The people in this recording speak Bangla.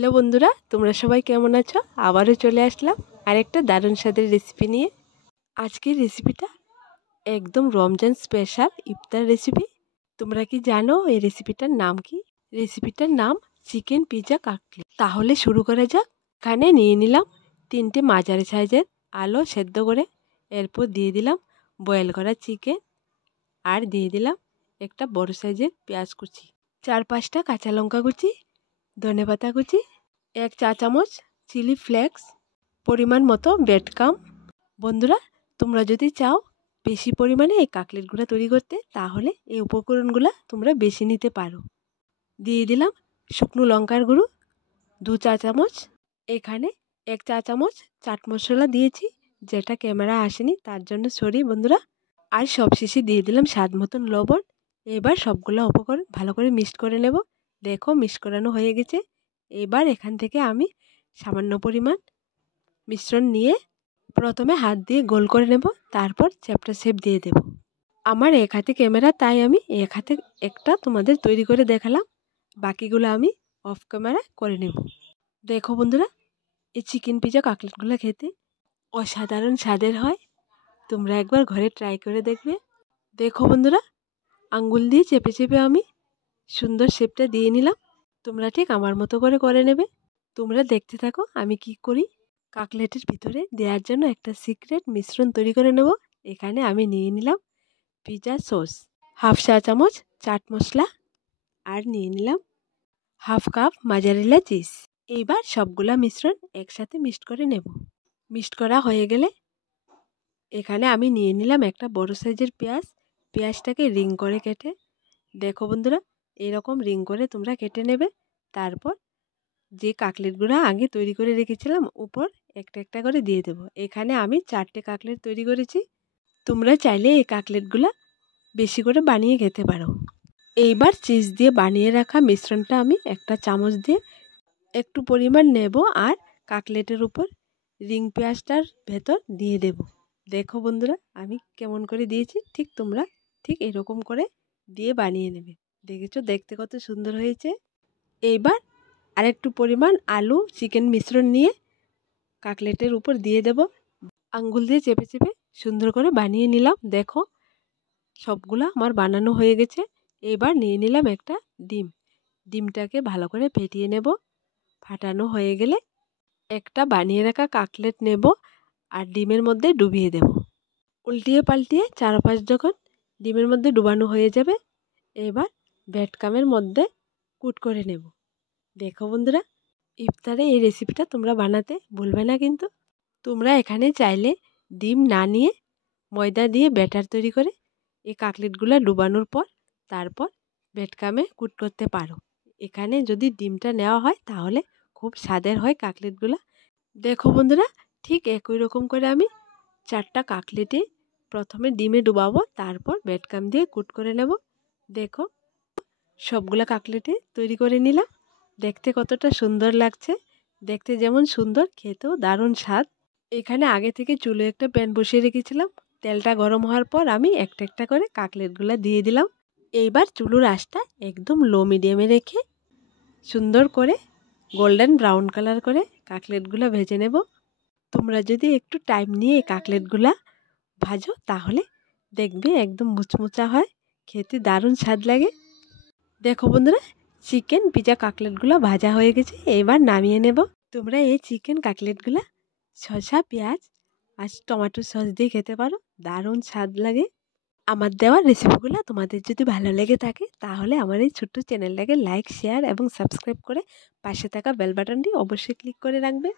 হ্যালো বন্ধুরা, তোমরা সবাই কেমন আছো? আবারও চলে আসলাম আরেকটা দারুণ স্বাদের রেসিপি নিয়ে। আজকের রেসিপিটা একদম রমজান স্পেশাল ইফতার রেসিপি। তোমরা কি জানো এই রেসিপিটার নাম কি? রেসিপিটার নাম চিকেন পিৎজা কাটলেট। তাহলে শুরু করা যাক। এখানে নিয়ে নিলাম 3টে মাঝারি সাইজের আলু সেদ্ধ করে, এরপর দিয়ে দিলাম বয়েল করা চিকেন, আর দিয়ে দিলাম একটা বড় সাইজের পেঁয়াজ কুচি, 4-5টা কাঁচা লঙ্কা কুচি, ধনেপাতা কুচি, 1 চা চামচ চিলি ফ্লেক্স, পরিমাণ মতো ব্রেডক্রাম্ব। বন্ধুরা, তোমরা যদি চাও বেশি পরিমাণে এই কাটলেটগুলো তৈরি করতে, তাহলে এই উপকরণগুলো তোমরা বেশি নিতে পারো। দিয়ে দিলাম শুকনো লঙ্কার গুঁড়ো 2 চা চামচ। এখানে 1 চা চামচ চাট মশলা দিয়েছি, যেটা ক্যামেরা আসেনি, তার জন্য সরি বন্ধুরা। আর সবশেষে দিয়ে দিলাম স্বাদ মতন লবণ। এবার সবগুলো উপকরণ ভালো করে মিক্সড করে নেব। দেখো মিক্স করানো হয়ে গেছে। এবার এখান থেকে আমি সামান্য পরিমাণ মিশ্রণ নিয়ে প্রথমে হাত দিয়ে গোল করে নেব, তারপর চ্যাপ্টা শেপ দিয়ে দেব। আমার এক হাতে ক্যামেরা, তাই আমি এক হাতে একটা তোমাদের তৈরি করে দেখালাম, বাকিগুলো আমি অফ ক্যামেরা করে নেব। দেখো বন্ধুরা, এই চিকেন পিৎজা কাটলেটগুলো খেতে অসাধারণ স্বাদের হয়। তোমরা একবার ঘরে ট্রাই করে দেখবে। দেখো বন্ধুরা, আঙ্গুল দিয়ে চেপে চেপে আমি সুন্দর শেপটা দিয়ে নিলাম। তোমরা ঠিক আমার মতো করে নেবে। তোমরা দেখতে থাকো আমি কি করি। কাটলেটের ভিতরে দেওয়ার জন্য একটা সিক্রেট মিশ্রণ তৈরি করে নেব। এখানে আমি নিয়ে নিলাম পিৎজা সস, 1/2 চা চামচ চাট মশলা, আর নিয়ে নিলাম 1/2 কাপ মোজারেলা চিজ। এইবার সবগুলা মিশ্রণ একসাথে মিক্সড করে নেব। মিক্সড করা হয়ে গেলে এখানে আমি নিয়ে নিলাম একটা বড় সাইজের পেঁয়াজ। পেঁয়াজটাকে রিং করে কেটে, দেখো বন্ধুরা এরকম রিং করে তোমরা কেটে নেবে। তারপর যে কাটলেটগুলো আগে তৈরি করে রেখেছিলাম উপর একটা একটা করে দিয়ে দেবো। এখানে আমি 4টে কাটলেট তৈরি করেছি। তোমরা চাইলে এই কাটলেটগুলো বেশি করে বানিয়ে খেতে পারো। এইবার চিজ দিয়ে বানিয়ে রাখা মিশ্রণটা আমি একটা চামচ দিয়ে একটু পরিমাণ নেব, আর কাটলেটের উপর রিং পেঁয়াজটার ভেতর দিয়ে দেব। দেখো বন্ধুরা আমি কেমন করে দিয়েছি, ঠিক তোমরা ঠিক এরকম করে দিয়ে বানিয়ে নেবে। দেখেছো দেখতে কত সুন্দর হয়েছে। এইবার আরেকটু পরিমাণ আলু চিকেন মিশ্রণ নিয়ে কাটলেটের উপর দিয়ে দেব। আঙ্গুল দিয়ে চেপে চেপে সুন্দর করে বানিয়ে নিলাম। দেখো সবগুলা আমার বানানো হয়ে গেছে। এবার নিয়ে নিলাম একটা ডিম। ডিমটাকে ভালো করে ফেটিয়ে নেব। ফাটানো হয়ে গেলে একটা বানিয়ে রাখা কাটলেট নেব আর ডিমের মধ্যে ডুবিয়ে দেব। উল্টিয়ে পাল্টিয়ে 4-5 যখন ডিমের মধ্যে ডুবানো হয়ে যাবে, এবার ব্রেডক্রাম্বের মধ্যে কুট করে নেব। দেখো বন্ধুরা, ইফতারে এই রেসিপিটা তোমরা বানাতে ভুলবে না কিন্তু। তোমরা এখানে চাইলে ডিম না নিয়ে ময়দা দিয়ে ব্যাটার তৈরি করে এই কাটলেটগুলো ডুবানোর পর তারপর ব্রেডক্রাম্বে কুট করতে পারো। এখানে যদি ডিমটা নেওয়া হয় তাহলে খুব স্বাদের হয় কাটলেটগুলো। দেখো বন্ধুরা, ঠিক একই রকম করে আমি 4টা কাটলেটে প্রথমে ডিমে ডুবাবো, তারপর ব্রেডক্রাম্ব দিয়ে কুট করে নেব। দেখো সবগুলো কাটলেটে তৈরি করে নিলাম। দেখতে কতটা সুন্দর লাগছে। দেখতে যেমন সুন্দর, খেতেও দারুণ স্বাদ। এখানে আগে থেকে চুলে একটা প্যান বসিয়ে রেখেছিলাম। তেলটা গরম হওয়ার পর আমি একটা একটা করে কাটলেটগুলো দিয়ে দিলাম। এইবার চুলোর আঁচটা একদম লো মিডিয়ামে রেখে সুন্দর করে গোল্ডেন ব্রাউন কালার করে কাটলেটগুলো ভেজে নেব। তোমরা যদি একটু টাইম নিয়ে এই কাটলেটগুলো ভাজো তাহলে দেখবে একদম মুচমুচা হয়, খেতে দারুণ স্বাদ লাগে। দেখো বন্ধুরা, চিকেন পিৎজা কাটলেটগুলো ভাজা হয়ে গেছে। এবার নামিয়ে নেব। তোমরা এই চিকেন কাটলেটগুলো শসা, পেঁয়াজ আর টমেটো সস দিয়ে খেতে পারো, দারুণ স্বাদ লাগে। আমার দেওয়া রেসিপিগুলো তোমাদের যদি ভালো লেগে থাকে তাহলে আমার এই ছোট্ট চ্যানেলটাকে লাইক, শেয়ার এবং সাবস্ক্রাইব করে পাশে থাকা বেল বাটনটি অবশ্যই ক্লিক করে রাখবে।